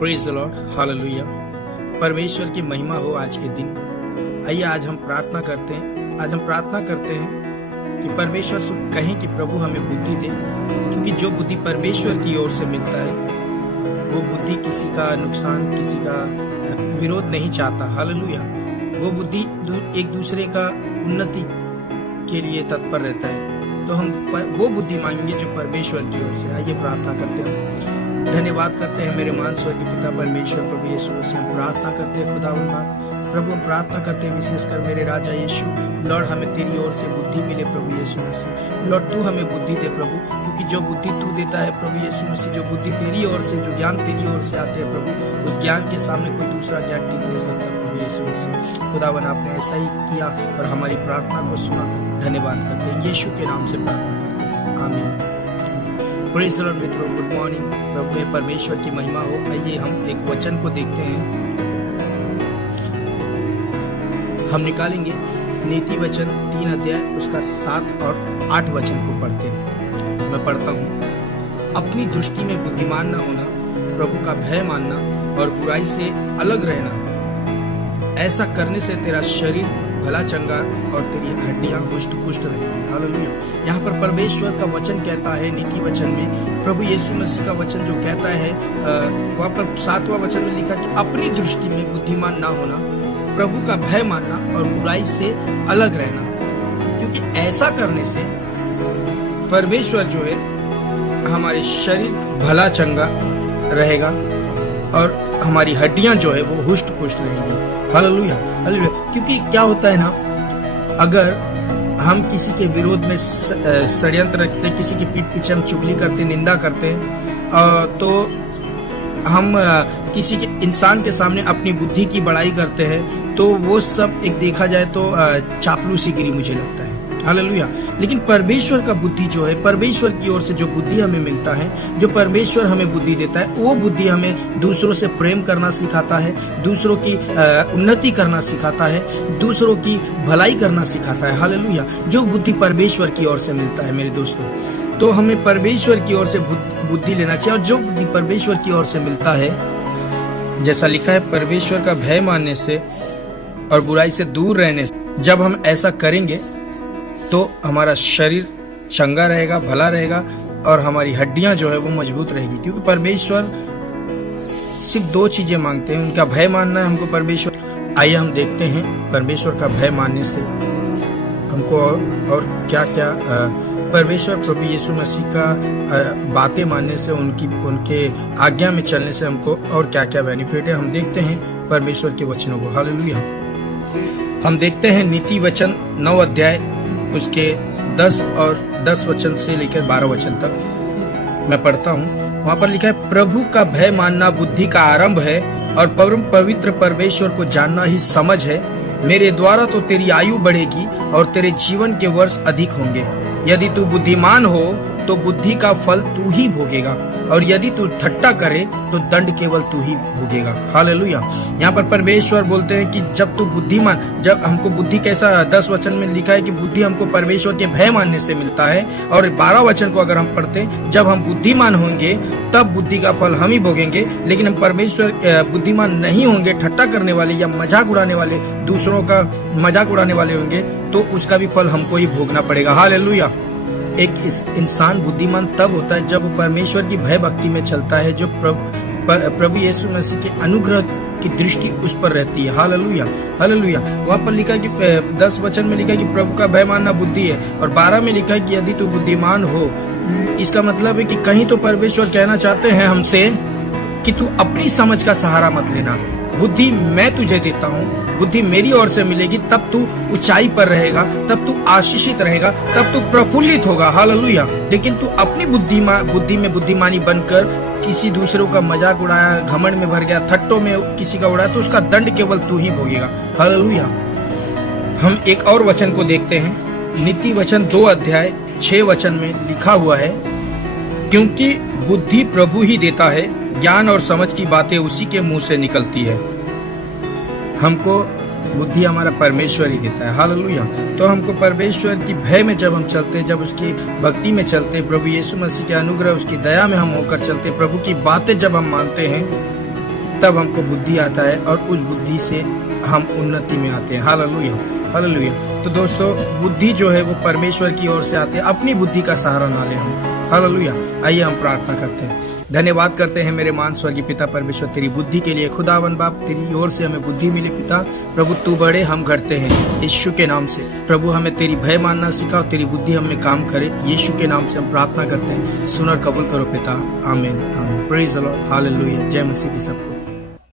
Praise the Lord, hallelujah. परमेश्वर की महिमा हो आज के दिन। आइए आज हम प्रार्थना करते हैं कि परमेश्वर से कहें कि प्रभु हमें बुद्धि दे, क्योंकि जो बुद्धि परमेश्वर की ओर से मिलता है वो बुद्धि किसी का नुकसान, किसी का विरोध नहीं चाहता। हालेलुया। वो बुद्धि एक दूसरे का उन्नति के लिए तत्पर रहता है। तो हम वो बुद्धि मांगेंगे जो परमेश्वर की ओर से। आइए प्रार्थना करते हैं। धन्यवाद करते हैं मेरे महान स्वर्गीय पिता परमेश्वर प्रभु यीशु मसीह। हम प्रार्थना करते हैं खुदावंद बाप प्रभु, हम प्रार्थना करते हैं विशेषकर मेरे राजा यीशु। लॉर्ड हमें तेरी ओर से बुद्धि मिले प्रभु यीशु मसीह। लॉर्ड तू हमें बुद्धि दे प्रभु, क्योंकि जो बुद्धि तू देता है प्रभु यीशु मसीह, जो बुद्धि तेरी ओर से, जो ज्ञान तेरी ओर से आते हैं प्रभु, उस ज्ञान के सामने कोई दूसरा ज्ञान टिक नहीं सकता प्रभु यीशु मसीह। खुदावन आपने ऐसा ही किया और हमारी प्रार्थना को सुना। धन्यवाद करते हैं, यीशु के नाम से प्रार्थना करते हैं, आमीन। प्रेज़ द लॉर्ड मित्रों, गुड मॉर्निंग। प्रभु में परमेश्वर की महिमा हो। आइए हम एक वचन को देखते हैं। हम निकालेंगे नीति वचन 3 अध्याय उसका 7 और 8 वचन को पढ़ते हैं। मैं पढ़ता हूँ। अपनी दृष्टि में बुद्धिमान न होना, प्रभु का भय मानना और बुराई से अलग रहना, ऐसा करने से तेरा शरीर भला चंगा और तेरी हड्डियां हुष्ट पुष्ट रहेंगी। हालेलुया। यहाँ पर परमेश्वर का वचन कहता है, नीति वचन में प्रभु यीशु मसीह का वचन जो कहता है, वहाँ पर 7वां वचन में लिखा कि अपनी दृष्टि में बुद्धिमान ना होना, प्रभु का भय मानना और बुराई से अलग रहना, क्योंकि ऐसा करने से परमेश्वर जो है हमारे शरीर भला चंगा रहेगा और हमारी हड्डियां जो है वो हुष्ट पुष्ट रहेंगी। Hallelujah, hallelujah. क्योंकि क्या होता है ना, अगर हम किसी के विरोध में षड्यंत्र रखते, किसी के पीठ पीछे हम चुगली करते, निंदा करते हैं, तो हम किसी के इंसान के सामने अपनी बुद्धि की बड़ाई करते हैं, तो वो सब एक देखा जाए तो चापलूसीगिरी मुझे लगता है। हालेलुया। लेकिन परमेश्वर का बुद्धि जो है, परमेश्वर की ओर से जो बुद्धि हमें मिलता है, जो परमेश्वर हमें बुद्धि देता है, वो बुद्धि हमें दूसरों से प्रेम करना सिखाता है, दूसरों की उन्नति करना सिखाता है, दूसरों की भलाई करना सिखाता है। हालेलुया। जो बुद्धि परमेश्वर की ओर से मिलता है मेरे दोस्तों, तो हमें परमेश्वर की ओर से बुद्धि लेना चाहिए। और जो बुद्धि परमेश्वर की ओर से मिलता है, जैसा लिखा है, परमेश्वर का भय मानने से और बुराई से दूर रहने से, जब हम ऐसा करेंगे तो हमारा शरीर चंगा रहेगा, भला रहेगा और हमारी हड्डियां जो है वो मजबूत रहेगी। क्योंकि परमेश्वर सिर्फ 2 चीजें मांगते हैं, उनका भय मानना है हमको परमेश्वर। आइए हम देखते हैं परमेश्वर का भय मानने से हमको और क्या क्या, परमेश्वर प्रभु यीशु मसीह का बातें मानने से, उनके आज्ञा में चलने से हमको और क्या क्या बेनिफिट है। हम देखते हैं परमेश्वर के वचनों को। हालेलुया। हम देखते हैं नीति वचन 9 अध्याय उसके 10 और 10 वचन से लेकर 12 वचन तक मैं पढ़ता हूँ। वहाँ पर लिखा है, प्रभु का भय मानना बुद्धि का आरंभ है और पवित्र परमेश्वर को जानना ही समझ है। मेरे द्वारा तो तेरी आयु बढ़ेगी और तेरे जीवन के वर्ष अधिक होंगे। यदि तू बुद्धिमान हो तो बुद्धि का फल तू ही भोगेगा, और यदि तू ठट्टा करे तो दंड केवल तू ही भोगेगा। हालेलुया। यहाँ पर परमेश्वर बोलते हैं कि जब तू बुद्धिमान, जब हमको बुद्धि कैसा, 10 वचन में लिखा है कि बुद्धि हमको परमेश्वर के भय मानने से मिलता है, और 12 वचन को अगर हम पढ़ते हैं, जब हम बुद्धिमान होंगे तब बुद्धि का फल हम ही भोगेंगे। लेकिन हम परमेश्वर बुद्धिमान नहीं होंगे, ठट्टा करने वाले या मजाक उड़ाने वाले, दूसरों का मजाक उड़ाने वाले होंगे, तो उसका भी फल हमको ही भोगना पड़ेगा। हालेलुया। एक इंसान बुद्धिमान तब होता है जब वो परमेश्वर की भय भक्ति में चलता है, जो प्रभु यीशु मसीह के अनुग्रह की दृष्टि उस पर रहती है। Hallelujah, hallelujah. वहाँ पर लिखा है कि 10 वचन में लिखा है कि प्रभु का भय मानना बुद्धि है, और 12 में लिखा है कि यदि तू बुद्धिमान हो। इसका मतलब है कि कहीं तो परमेश्वर कहना चाहते हैं हमसे कि तू अपनी समझ का सहारा मत लेना, बुद्धि मैं तुझे देता हूँ, बुद्धि मेरी ओर से मिलेगी, तब तू ऊंचाई पर रहेगा, तब तू आशीषित रहेगा, तब तू प्रफुल्लित होगा। हालेलुया। लेकिन तू अपनी बुद्धि में बुद्धिमानी बनकर किसी दूसरों का मजाक उड़ाया, घमंड में भर गया, थट्टों में किसी का उड़ाया, तो उसका दंड केवल तू ही भोगेगा। हालेलुया। हम एक और वचन को देखते हैं। नीति वचन 2 अध्याय 6 वचन में लिखा हुआ है, क्योंकि बुद्धि प्रभु ही देता है, ज्ञान और समझ की बातें उसी के मुंह से निकलती है। हमको बुद्धि हमारा परमेश्वर ही देता है। हालेलुया। तो हमको परमेश्वर की भय में जब हम चलते, जब उसकी भक्ति में चलते, प्रभु यीशु मसीह के अनुग्रह, उसकी दया में हम होकर चलते, प्रभु की बातें जब हम मानते हैं, तब हमको बुद्धि आता है और उस बुद्धि से हम उन्नति में आते हैं। Hallelujah, hallelujah. तो दोस्तों, बुद्धि जो है वो परमेश्वर की ओर से आती है, अपनी बुद्धि का सहारा ना लें हम। हालेलुया। आइए हम प्रार्थना करते हैं। धन्यवाद करते हैं मेरे मान स्वर्गीय पिता परमेश्वर तेरी बुद्धि के लिए। खुदावन बाप, तेरी ओर से हमें बुद्धि मिले पिता। प्रभु तू बढ़े, हम घटते हैं यीशु के नाम से। प्रभु हमें तेरी भय मानना सिखाओ, तेरी बुद्धि हमें काम करे। यीशु के नाम से हम प्रार्थना करते हैं, सुन और कबूल करो पिता। आमीन, आमीन। Praise the Lord, hallelujah. जय मसीह की सब।